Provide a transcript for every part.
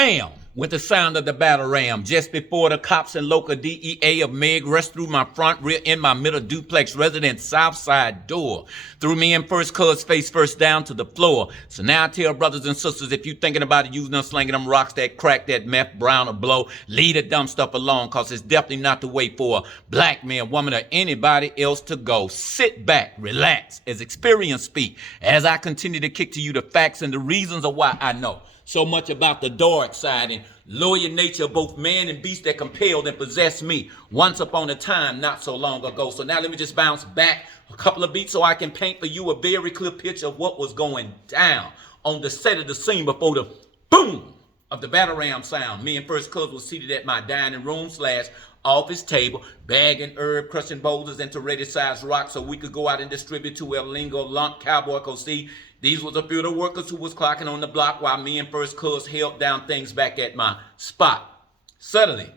Bam! With the sound of the battle ram, just before the cops and local DEA of Meg rushed through my front, rear, and my middle duplex residence south side door, threw me in first cuz face first down to the floor. So now I tell brothers and sisters, if you thinking about it, using them, slinging them rocks, that crack, that meth, brown or blow, leave the dumb stuff alone, cause it's definitely not the way for a black man, woman, or anybody else to go. Sit back, relax, as experience speak, as I continue to kick to you the facts and the reasons of why I know so much about the dark side and lower nature of both man and beast that compelled and possessed me once upon a time not so long ago. So now let me just bounce back a couple of beats so I can paint for you a very clear picture of what was going down on the set of the scene before the boom of the battle ram sound. Me and First Cuz was seated at my dining room / office table, bagging herb, crushing boulders into ready-sized rocks so we could go out and distribute to El Lingo, Lump, Cowboy, Cosi. These was a few of the workers who was clocking on the block while me and First Cuz held down things back at my spot. Suddenly,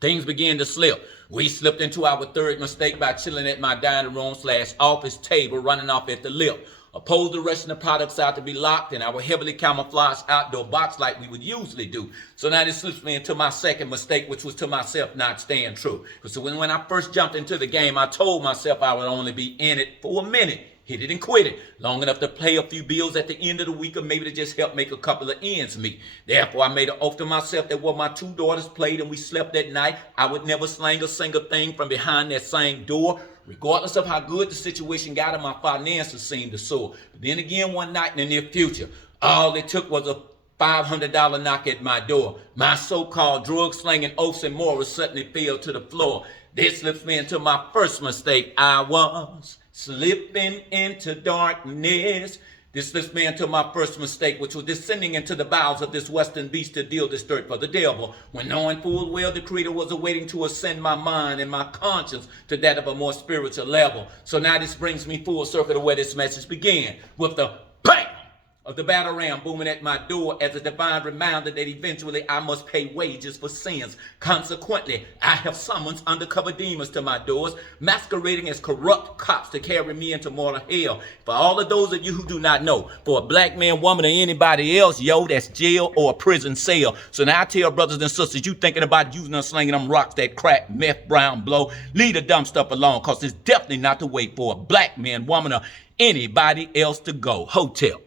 things began to slip. We slipped into our third mistake by chilling at my dining room / office table, running off at the lip. Opposed to rushing the products out to be locked in our heavily camouflaged outdoor box like we would usually do. So now this slips me into my second mistake, which was to myself not staying true. So when I first jumped into the game, I told myself I would only be in it for a minute. Hit it and quit it. Long enough to pay a few bills at the end of the week or maybe to just help make a couple of ends meet. Therefore, I made an oath to myself that while my two daughters played and we slept that night, I would never slang a single thing from behind that same door, regardless of how good the situation got and my finances seemed to soar. But then again, one night in the near future, all it took was a $500 knock at my door. My so-called drug-slinging oaths and morals suddenly fell to the floor. This slips me into my first mistake. I was slipping into darkness. This slips me into my first mistake, which was descending into the bowels of this western beast to deal this dirt for the devil, when knowing full well the Creator was awaiting to ascend my mind and my conscience to that of a more spiritual level. So now this brings me full circle to where this message began, with the bang of the battle ram booming at my door as a divine reminder that eventually I must pay wages for sins. Consequently, I have summoned undercover demons to my doors, masquerading as corrupt cops to carry me into mortal hell. For all of those of you who do not know, for a black man, woman, or anybody else, yo, that's jail or a prison cell. So now I tell brothers and sisters, you thinking about using them, slinging them rocks, that crack, meth, brown, blow, leave the dumb stuff alone, because it's definitely not the way for a black man, woman, or anybody else to go. HOTEP.